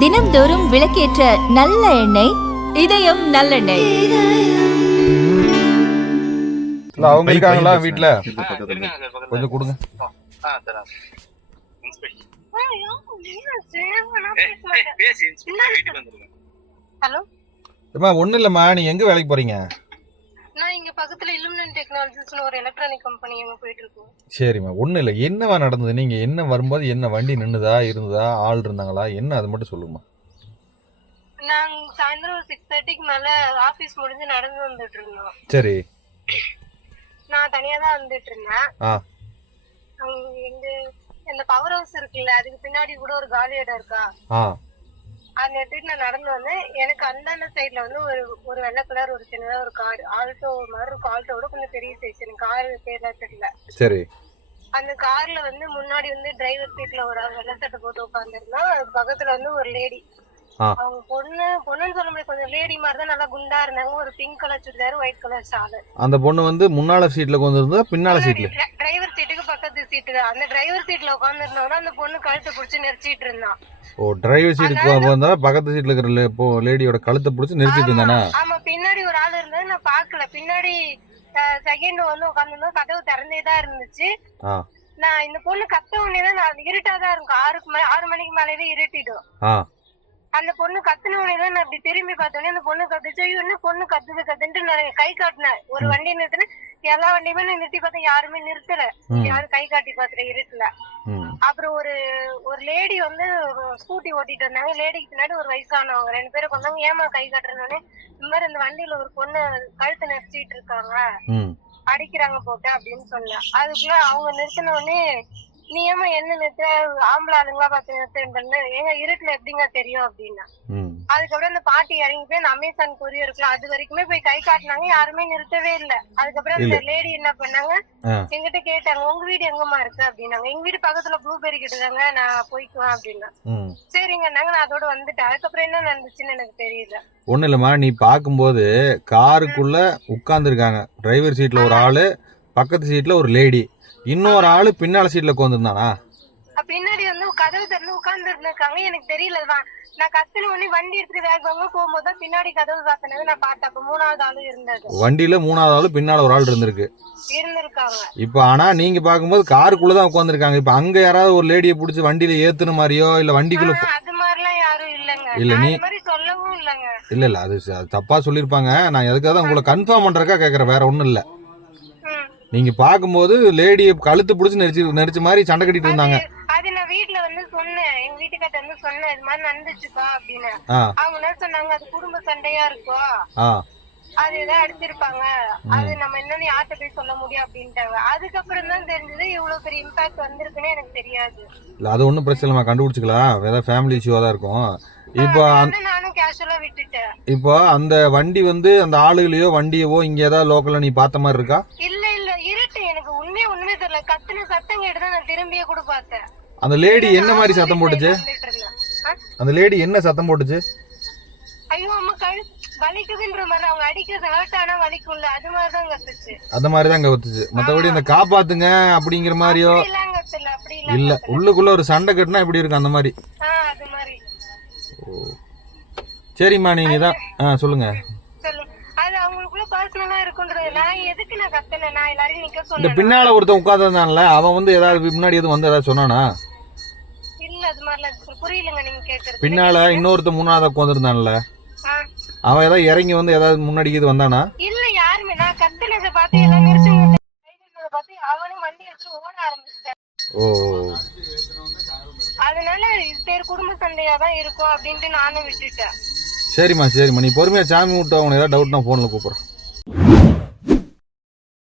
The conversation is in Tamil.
தினம்தோறும் விளக்கேற்ற நல்ல எண்ணெய் இதயம் நல்லெண்ணெய். அவங்க இருக்காங்களா வீட்ல? கொஞ்சம் கொடுங்க. ஹலோ? ஒண்ணும் இல்லம்மா நீ எங்க வேலைக்கு போறீங்க? நான் இங்க பக்கத்துல இல்லுமினன் டெக்னாலஜிஸ்னு ஒரு எலக்ட்ரானிக் கம்பெனி அங்க போயிட்டு இருக்கோம் சரிம்மா ஒண்ணும் இல்ல. என்னவா நடந்தது? நீங்க என்ன வரும்போது என்ன வண்டி நின்னுதா இருந்ததா ஆள் இருந்தாங்களா? என்ன? அது மட்டும் சொல்லுங்கம்மா நாங்க சாயந்தரம் ஒரு சிக்ஸ் தேர்ட்டிக்கு மேல ஆபீஸ் முடிஞ்சு நடந்து வந்துட்டு இருந்தோம். சரி. நான் தனியா தான் வந்துட்டு இருந்தேன். ஆ. அங்க எங்க இந்த பவர் ஹவுஸ் இருக்குல்ல அதுக்கு பின்னாடி கூட ஒரு காலி இடம் இருக்கா? ஆ. அந்த இடத்துக்கு நான் நடந்து வந்தேன். எனக்கு அந்தாண்ட சைடுல வந்து ஒரு ஒரு வெள்ளை கலர் ஒரு சின்னதா ஒரு கார் ஆல்டோ மாதிரி இருக்கும். ஆல்டோ விட கொஞ்சம் பெரிய சைஸ் எனக்கு கார் பேர்லாம் தெரியல. சரி. அந்த கார்ல வந்து முன்னாடி வந்து டிரைவர் சீட்ல ஒரு வெள்ளை சட்டை போட்டு உட்காந்துருந்தா பக்கத்துல வந்து ஒரு லேடி. அவங்க பொண்ணு பொண்ணுன்னு சொல்ல முடியாது. கொஞ்சம் லேடி மாதிரி தான் நல்லா குண்டா இருந்தாங்க. ஒரு pink colour churidar white colour shawl அந்த பொண்ணு வந்து முன்னால சீட்ல உட்காந்துருந்தா பின்னால சீட்ல டிரைவர் சீட்டுக்கு பக்கத்து சீட்டு தான். அந்த டிரைவர் சீட்ல உட்கார்ந்து இருந்தவங்க அந்த பொண்ணு கழுத்தை பிடிச்சி நெரிச்சிட்டு இருந்தான் ஓ டிரைவர் சீட்டுக்கு வந்தா பக்கத்து சீட்ல இருக்கிற இப்போ லேடியோட கழுத்தை பிடிச்சி நிறுத்திட்டு இருந்தானா? ஆமா பின்னாடி ஒரு ஆள் இருந்தது. நான் பாக்கல பின்னாடி செகண்ட் வந்து உட்காந்துருந்தோம் கதவு திறந்தே தான் இருந்துச்சு. நான் இந்த பொண்ணு கத்த உடனே தான் நான் இருட்டாதான் இருக்கும். ஆறுக்கு மேல ஆறு மணிக்கு மேலேயே இருட்டிடும். அந்த பொண்ணு கத்துன உடனே தான் நான் இப்படி திரும்பி பார்த்தோன்னே அந்த பொண்ணு கத்துச்சு. என்ன பொண்ணு கத்துது கத்துன்ட்டு நான் கை காட்டினேன். ஒரு வண்டி நிறுத்தினேன். எல்லா வண்டியுமே நான் நிறுத்தி பார்த்தேன். யாருமே நிறுத்தல. யாரும் கை காட்டி பார்த்துட்டு இருட்டுல. அப்புறம் ஒரு ஒரு லேடி வந்து ஸ்கூட்டி ஓட்டிட்டு வந்தாங்க. லேடிக்கு பின்னாடி ஒரு வயசானவங்க. ரெண்டு பேரும் கொண்டாங்க ஏமா கை காட்டுறேன்னு இந்த மாதிரி இந்த வண்டியில ஒரு பொண்ணு கழுத்தை நெரிச்சிட்டு இருக்காங்க. அடிக்கிறாங்க போட்டு அப்படின்னு சொன்னேன். அதுக்குள்ள அவங்க நிறுத்தின உடனே நீ ஏமா என்ன நிறுத்த ஆம்பளை ஆளுங்களா பார்த்து நிறுத்துன்னு ஏங்க இருட்டுல எப்படிங்க தெரியும் அப்படின்னா? அதுக்கப்புறம் அந்த பாட்டி இறங்கி போய் அந்த அமேசான் கொரியர் இருக்கலாம் அது வரைக்குமே போய் கை காட்டினாங்க யாருமே நிறுத்தவே இல்ல. அதுக்கப்புறம் அந்த லேடி என்ன பண்ணாங்க. எங்கிட்ட கேட்டாங்க உங்க வீடு எங்கம்மா இருக்கு? அப்படின்னாங்க. எங்க வீடு பக்கத்துல ப்ளூபெரி கிட்டதாங்க நான் போய்க்குவேன் அப்படின்னா. சரிங்கன்னாங்க நான் அதோட வந்துட்டேன். அதுக்கப்புறம் என்ன நடந்துச்சுன்னு எனக்கு தெரியல. ஒன்றும் இல்லைம்மா நீ பார்க்கும்போது காருக்குள்ள உட்காந்துருக்காங்க டிரைவர் சீட்ல ஒரு ஆளு பக்கத்து சீட்ல ஒரு லேடி இன்னொரு ஆளு பின்னால சீட்ல உட்காந்துருந்தானா பின்னாடி வந்து கதவு திறந்து உட்கார்ந்து இருந்திருக்காங்க எனக்கு தெரியல நான் கத்துன உடனே வண்டி எடுத்துட்டு வேகமாக போகும்போது தான் பின்னாடி கதவு சாத்தினது நான் பார்த்தேன். அப்ப மூணாவது ஆளு இருந்தது. வண்டியில மூணாவது ஆளு பின்னால ஒரு ஆள் இருந்திருக்கு. இருந்திருக்காங்க. இப்போ ஆனா நீங்க பார்க்கும்போது காருக்குள்ள தான் உட்காந்துருக்காங்க இப்போ அங்க யாராவது ஒரு லேடியை பிடிச்சி வண்டியில ஏத்துன மாதிரியோ இல்ல வண்டிக்குள்ள அது மாதிரிலாம் யாரும் இல்லங்க. இல்ல, நீ- சொல்லவும் இல்லங்க. இல்ல இல்ல அது தப்பா சொல்லியிருப்பாங்க. நான் எதுக்காக உங்களை கன்ஃபார்ம் பண்றக்கா கேக்குறேன். வேற ஒண்ணும் இல்ல. நீங்க பார்க்கும்போது லேடியை கழுத்து பிடிச்சி நெரிச்சு நெரிச்ச மாதிரி சண்டை கட்டிட்டு இருந்தாங்க. அது நான் வீட்ல வந்து சொன்னேன். எங்க வீட்டுக்கிட்ட வந்து சொன்னேன் இது மாதிரி நடந்துச்சுப்பா அப்படின்னு. அவங்க என்ன சொன்னாங்க அது குடும்ப சண்டையா இருக்கும் ஆ. அது ஏதாவது அடிச்சிருப்பாங்க. அது நம்ம என்னன்னு யார்கிட்ட போய் சொல்ல முடியும் அப்படின்ட்டாங்க. அதுக்கப்புறம் தான் தெரிஞ்சது இவ்வளவு பெரிய இம்பாக்ட் வந்திருக்குன்னு எனக்கு தெரியாது. இல்ல அது ஒன்றும் பிரச்சனை இல்லை கண்டுபிடிச்சிக்கலாம். ஏதாவது ஃபேமிலி இஷ்யூவாக தான் இருக்கும். இப்போ அந்த- வந்து நானும் கேஷுவலா விட்டுட்டேன். இப்போ அந்த வண்டி வந்து அந்த ஆளுகளையோ வண்டியவோ இங்க ஏதாவது லோக்கல்ல நீ பார்த்த மாதிரி இருக்கா? இல்ல இல்ல இருட்டு எனக்கு உண்மையே உண்மையே தெரியல கத்துன சத்தம் கேட்டு தான் நான் திரும்பியே கூட பார்த்தேன். அந்த லேடி என்ன மாதிரி சத்தம் போட்டுச்சு? அந்த லேடி என்ன சத்தம் போட்டுச்சு? ஐயோ அம்மா கழு வலிக்குதுன்ற மாதிரி அவங்க அடிக்கிறது ஹர்ட் ஆனா வலிக்கும்ல அது மாதிரி தான் கத்துச்சு. அந்த மாதிரி தான் அங்க வந்துச்சு மற்றபடி இந்த காப்பாத்துங்க அப்படிங்கிற மாதிரியோ இல்ல உள்ளுக்குள்ள ஒரு சண்டை கட்டினா இப்படி இருக்கும் அந்த மாதிரி? ஆ அது மாதிரி. சரிம்மா நீங்க தான் ஆ சொல்லுங்க. சொல்லு அது அவங்களுக்குள்ள பர்சனலா இருக்குன்றது நான் எதுக்கு நான் கத்துனேன்? நான் எல்லாரையும் நிக்க இந்த சொன்னேன் பின்னால ஒருத்தன் உட்காந்துருந்தான்ல அவன் வந்து ஏதாவது முன்னாடி எதுவும் வந்து ஏதாவது சொன்னானா? இல்ல அது மாதிரிலாம் இருக்கு. புரியலங்க நீங்க கேக்குறது. பின்னால இன்னொருத்தன் மூணாவது உட்காந்துருந்தான்ல ஆ. அவன் ஏதாவது இறங்கி வந்து ஏதாவது முன்னாடி இது வந்தானா? இல்ல யாருமே. நான் கத்துனதை பார்த்து எல்லாம் நிறுத்தி பார்த்து அவனும் வண்டி வச்சு ஓட ஆரம்பிச்சிட்டேன். ஓ அதனால இது பேர் குடும்ப சண்டையா தான் இருக்கும் அப்படின்ட்டு நானும் விட்டுட்டேன். சரிம்மா சரிம்மா. நீ பொறுமையாக சாமி விட்டு அவங்க ஏதாவது டவுட்னா ஃபோனில் கூப்பிட்றேன்.